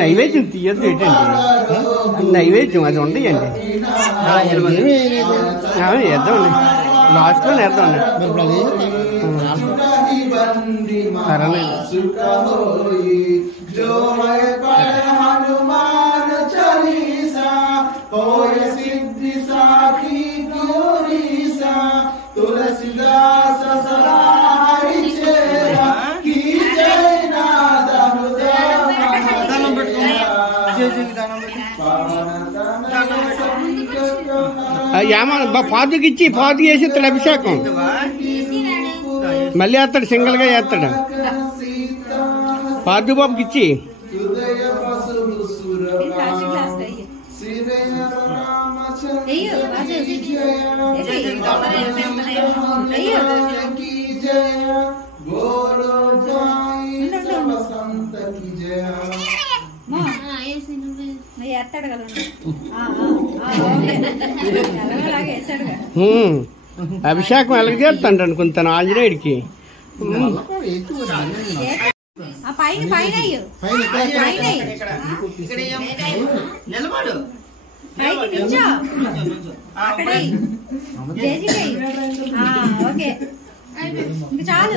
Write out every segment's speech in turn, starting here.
నైవేద్యం తీయద్దు ఏంటండి, నైవేద్యం అది ఉండయండి. వేద్దామండి, లాస్ట్లో వేద్దామండి. तुलसीदास सलाहरि चेरा की जय नादा हृदय పాదుకి ఇచ్చి పాదుకి వేసి ఇస్తాడు అభిషేకం. మళ్ళీ వేస్తాడు, సింగిల్ గా వేస్తాడు. పాదు బాబుకి ఇచ్చి అభిషేకం ఎలాగ చేస్తాడు కొంత ఆంజనేయుడికి. చాలు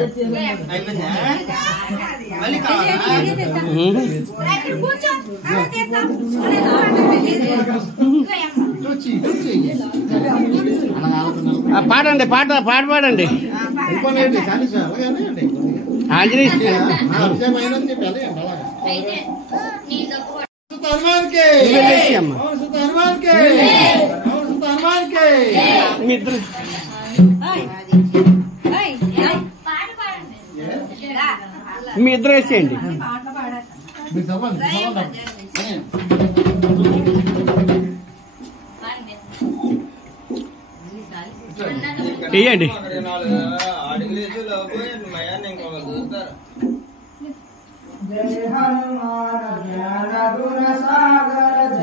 పాడండి, పాట పాడండి. ఆంజనేయ మీ ఇద్దరు వేసేయండి. వేయండి.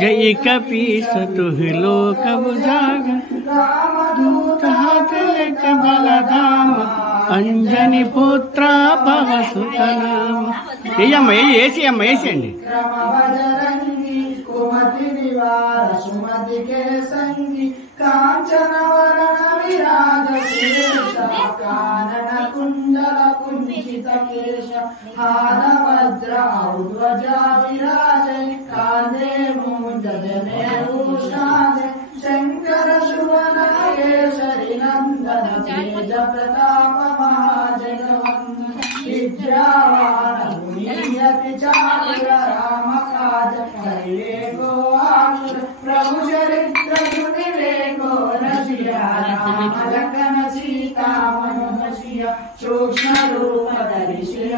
जय कपीस तुहि लोक बुझागर दूत हाथ लेके बलधाम अंजनी पुत्र पवसुत नाम. ఏయమ్మ వేసి అమ్మ వేసేయండి. కుమతి నివార సుమతి కే సంగి కాంచన వరణ విరాజ శేష కానన కుండల కుంజిత కేశ హార వజ్ర ఔధ్వజ విరాజ కాందే మూంజనే భూషాదే శంకర శుభన కేసరి నందన తేజ ప్రతాప మహాజగవందన విద్యావాన గుణీయతి చాతుర రామ కాజ కరివేగో ఆతుర ప్రభు చరిత్ర గుణివేగో రసియా రామ లఖన సీతా మనోహసియ సూక్ష్మ రూప ధరి శ్రీ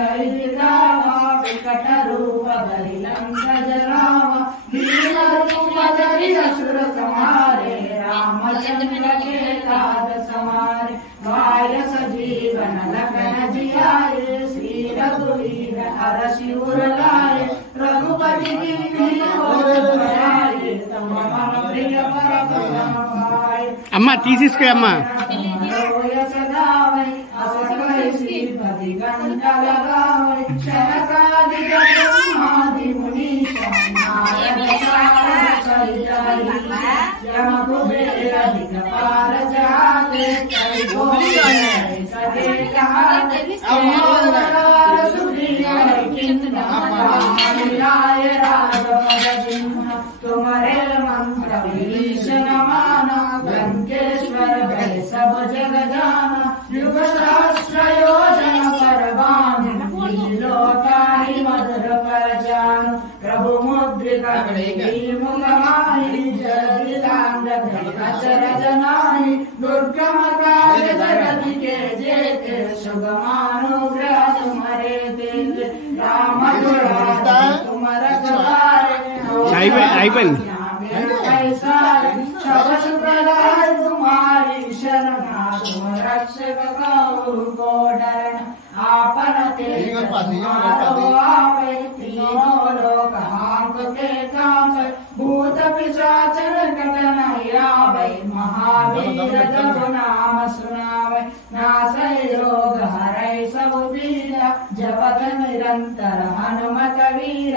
రామ వికట రూప ధరి లంకజ రామ దీన రూప ధరి అసుర సంహారే రామచంద్ర के काज समारे वाय सजीवन लखन जियाए श्री रघुवीर हर शिवर लाए रघुपति అమ్మ తీసేసుకో అమ్మ. तुम्हारे मंत्र विभीषण माना लंकेश्वर भय सब जग जाना युग सहस्र योजन पर लोकाहि मधुर पर जान प्रभु मुद्रिका मुख माहि जलांग अचर जनाहि दुर्गम काज जगति के जेते सुगमानुग्रह तुम्हारे तेज राम तुम्हारा सवारे అయిపోయింది. तुम्हारी शरणा तुम रक्षक को डरन आपन तीनों लोक हांक के कांप भूत पिशाच निकट नहीं आवे महावीर जब नाम सुनावे नासै रोग हरै सब पीरा जपत निरंतर हनुमत वीर